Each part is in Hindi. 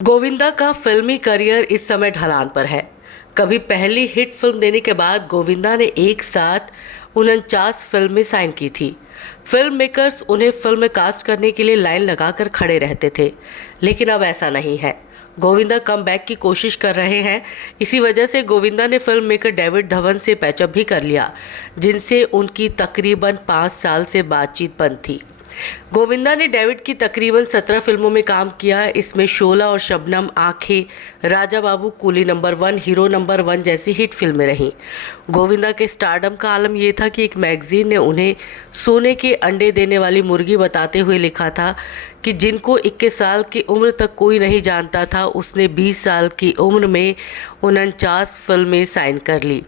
गोविंदा का फिल्मी करियर इस समय ढलान पर है। कभी पहली हिट फिल्म देने के बाद गोविंदा ने एक साथ 49 फिल्में साइन की थी। फिल्म मेकर्स उन्हें फिल्म में कास्ट करने के लिए लाइन लगाकर खड़े रहते थे, लेकिन अब ऐसा नहीं है। गोविंदा कम बैक की कोशिश कर रहे हैं। इसी वजह से गोविंदा ने फिल्म मेकर डेविड धवन से पैचअप भी कर लिया, जिनसे उनकी तकरीबन 5 साल से बातचीत बंद थी। गोविंदा ने डेविड की तकरीबन 17 फिल्मों में काम किया। इसमें शोला और शबनम, आंखें, Raja Babu, coolie number 1, hero number 1 जैसी हिट फिल्में रहीं। गोविंदा के स्टारडम का आलम यह था कि एक मैगजीन ने उन्हें सोने के अंडे देने वाली मुर्गी बताते हुए लिखा था कि जिनको 21 साल की उम्र तक कोई नहीं जानता था, उसने 20 साल की उम्र में 49 फिल्में साइन कर ली।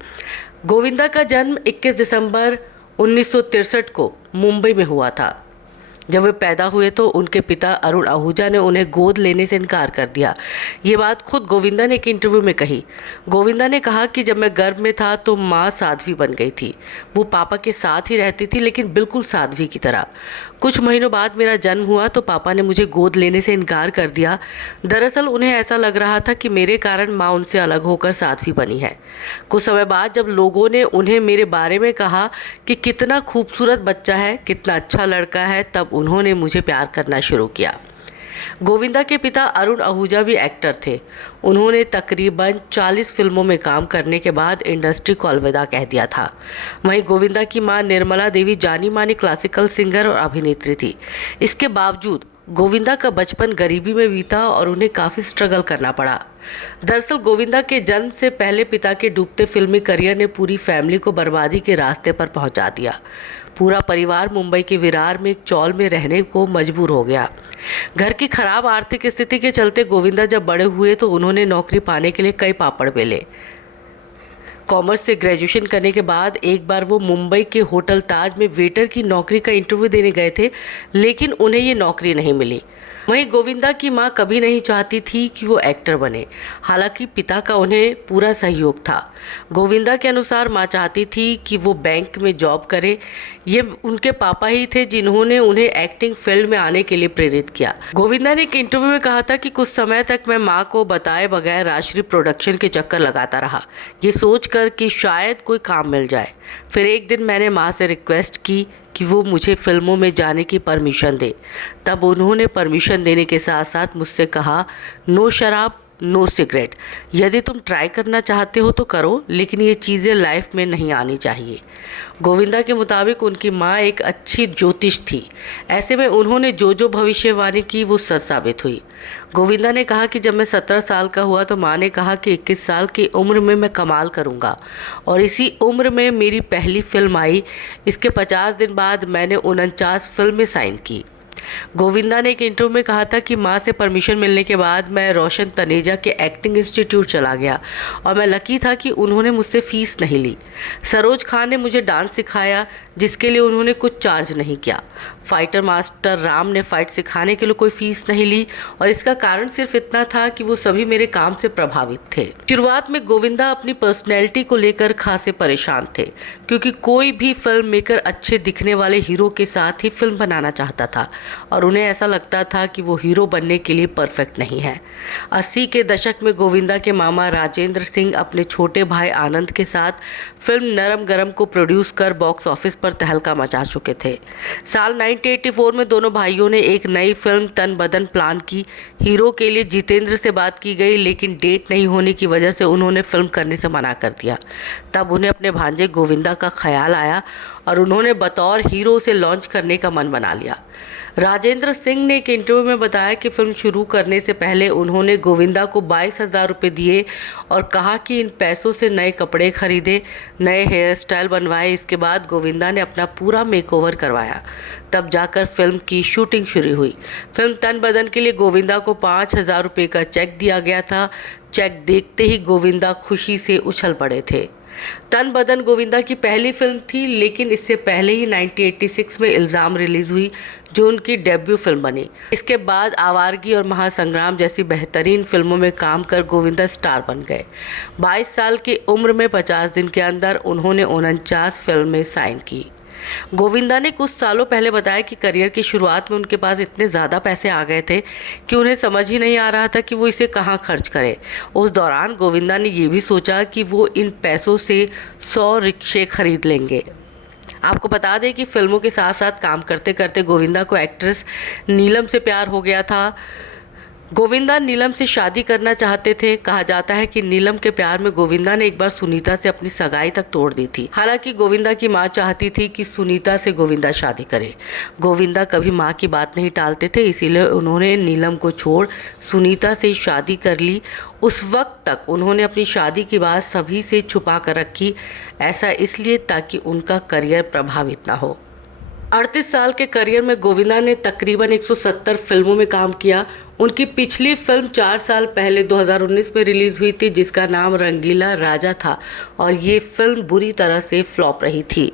गोविंदा का जन्म 21 दिसंबर 1963 को मुंबई में हुआ था। जब वे पैदा हुए तो उनके पिता अरुण आहूजा ने उन्हें गोद लेने से इनकार कर दिया। ये बात खुद गोविंदा ने एक इंटरव्यू में कही। गोविंदा ने कहा कि जब मैं गर्भ में था तो माँ साध्वी बन गई थी। वो पापा के साथ ही रहती थी, लेकिन बिल्कुल साध्वी की तरह। कुछ महीनों बाद मेरा जन्म हुआ तो पापा ने मुझे गोद लेने से इनकार कर दिया। दरअसल उन्हें ऐसा लग रहा था कि मेरे कारण माँ उनसे अलग होकर साध्वी बनी है। कुछ समय बाद जब लोगों ने उन्हें मेरे बारे में कहा कि कितना खूबसूरत बच्चा है, कितना अच्छा लड़का है, तब उन्होंने मुझे प्यार करना शुरू किया। गोविंदा के पिता अरुण आहूजा भी एक्टर थे। उन्होंने तकरीबन 40 फिल्मों में काम करने के बाद इंडस्ट्री को अलविदा कह दिया था। वहीं गोविंदा की मां निर्मला देवी जानी मानी क्लासिकल सिंगर और अभिनेत्री थी। इसके बावजूद गोविंदा का बचपन गरीबी में बीता और उन्हें काफ़ी स्ट्रगल करना पड़ा। दरअसल गोविंदा के जन्म से पहले पिता के डूबते फिल्मी करियर ने पूरी फैमिली को बर्बादी के रास्ते पर पहुंचा दिया। पूरा परिवार मुंबई के विरार में एक चॉल में रहने को मजबूर हो गया। घर की खराब आर्थिक स्थिति के चलते गोविंदा जब बड़े हुए तो उन्होंने नौकरी पाने के लिए कई पापड़ बेले। कॉमर्स से ग्रेजुएशन करने के बाद एक बार वो मुंबई के होटल ताज में वेटर की नौकरी का इंटरव्यू देने गए थे, लेकिन उन्हें ये नौकरी नहीं मिली। वहीं गोविंदा की मां कभी नहीं चाहती थी कि वो एक्टर बने, हालांकि पिता का उन्हें पूरा सहयोग था। गोविंदा के अनुसार मां चाहती थी कि वो बैंक में जॉब करे। ये उनके पापा ही थे जिन्होंने उन्हें एक्टिंग फील्ड में आने के लिए प्रेरित किया। गोविंदा ने एक इंटरव्यू में कहा था कि कुछ समय तक मैं मां को बताए बगैर राजश्री प्रोडक्शन के चक्कर लगाता रहा, ये सोचकर कि शायद कोई काम मिल जाए। फिर एक दिन मैंने मां से रिक्वेस्ट की कि वो मुझे फिल्मों में जाने की परमिशन दे। तब उन्होंने परमिशन देने के साथ साथ मुझसे कहा, नो शराब, नो सिगरेट। यदि तुम ट्राई करना चाहते हो तो करो, लेकिन ये चीज़ें लाइफ में नहीं आनी चाहिए। गोविंदा के मुताबिक उनकी माँ एक अच्छी ज्योतिष थी। ऐसे में उन्होंने जो भविष्यवाणी की वो सच साबित हुई। गोविंदा ने कहा कि जब मैं 17 साल का हुआ तो माँ ने कहा कि 21 साल की उम्र में मैं कमाल करूँगा, और इसी उम्र में मेरी पहली फिल्म आई। इसके 50 दिन बाद मैंने 49 फिल्में साइन की। गोविंदा ने एक इंटरव्यू में कहा था कि माँ से परमिशन मिलने के बाद मैं रोशन तनेजा के एक्टिंग इंस्टीट्यूट चला गया और मैं लकी था कि उन्होंने मुझसे फीस नहीं ली। सरोज खान ने मुझे डांस सिखाया, जिसके लिए उन्होंने कुछ चार्ज नहीं किया। फाइटर मास्टर राम ने फाइट सिखाने के लिए कोई फीस नहीं ली, और इसका कारण सिर्फ इतना था कि वो सभी मेरे काम से प्रभावित थे। शुरुआत में गोविंदा अपनी पर्सनैलिटी को लेकर खासे परेशान थे, क्योंकि कोई भी फिल्म मेकर अच्छे दिखने वाले हीरो के साथ ही फिल्म बनाना चाहता था और उन्हें ऐसा लगता था कि वो हीरो बनने के लिए परफेक्ट नहीं है। 80 के दशक में गोविंदा के मामा राजेंद्र सिंह अपने छोटे भाई आनंद के साथ फिल्म नरम गरम को प्रोड्यूस कर बॉक्स ऑफिस पर तहलका मचा चुके थे। साल 1984 में दोनों भाइयों ने एक नई फिल्म तन बदन प्लान की। हीरो के लिए जितेंद्र से बात की गई, लेकिन डेट नहीं होने की वजह से उन्होंने फिल्म करने से मना कर दिया। तब उन्हें अपने भांजे गोविंदा का ख्याल आया और उन्होंने बतौर हीरो उसे लॉन्च करने का मन बना लिया। राजेंद्र सिंह ने एक इंटरव्यू में बताया कि फिल्म शुरू करने से पहले उन्होंने गोविंदा को 22,000 रुपये दिए और कहा कि इन पैसों से नए कपड़े खरीदे, नए हेयर स्टाइल बनवाए। इसके बाद गोविंदा ने अपना पूरा मेकओवर करवाया, तब जाकर फिल्म की शूटिंग शुरू हुई। फिल्म तन बदन के लिए गोविंदा को 5,000 रुपये का चेक दिया गया था। चेक देखते ही गोविंदा खुशी से उछल पड़े थे। तन बदन गोविंदा की पहली फिल्म थी, लेकिन इससे पहले ही 1986 में इल्ज़ाम रिलीज़ हुई, जो उनकी डेब्यू फिल्म बनी। इसके बाद आवारगी और महासंग्राम जैसी बेहतरीन फिल्मों में काम कर गोविंदा स्टार बन गए। 22 साल की उम्र में 50 दिन के अंदर उन्होंने 49 फिल्में साइन की। गोविंदा ने कुछ सालों पहले बताया कि करियर की शुरुआत में उनके पास इतने ज़्यादा पैसे आ गए थे कि उन्हें समझ ही नहीं आ रहा था कि वो इसे कहाँ खर्च करें। उस दौरान गोविंदा ने ये भी सोचा कि वो इन पैसों से 100 रिक्शे खरीद लेंगे। आपको बता दें कि फिल्मों के साथ साथ काम करते करते गोविंदा को एक्ट्रेस नीलम से प्यार हो गया था। गोविंदा नीलम से शादी करना चाहते थे। कहा जाता है कि नीलम के प्यार में गोविंदा ने एक बार सुनीता से अपनी सगाई तक तोड़ दी थी। हालांकि गोविंदा की मां चाहती थी कि सुनीता से गोविंदा शादी करे। गोविंदा कभी मां की बात नहीं टालते थे, इसीलिए उन्होंने नीलम को छोड़ सुनीता से शादी कर ली। उस वक्त तक उन्होंने अपनी शादी की बात सभी से छुपा कर रखी। ऐसा इसलिए ताकि उनका करियर प्रभावित ना हो। 38 साल के करियर में गोविंदा ने तकरीबन 170 फिल्मों में काम किया। उनकी पिछली फिल्म 4 साल पहले 2019 में रिलीज हुई थी, जिसका नाम रंगीला राजा था और ये फिल्म बुरी तरह से फ्लॉप रही थी।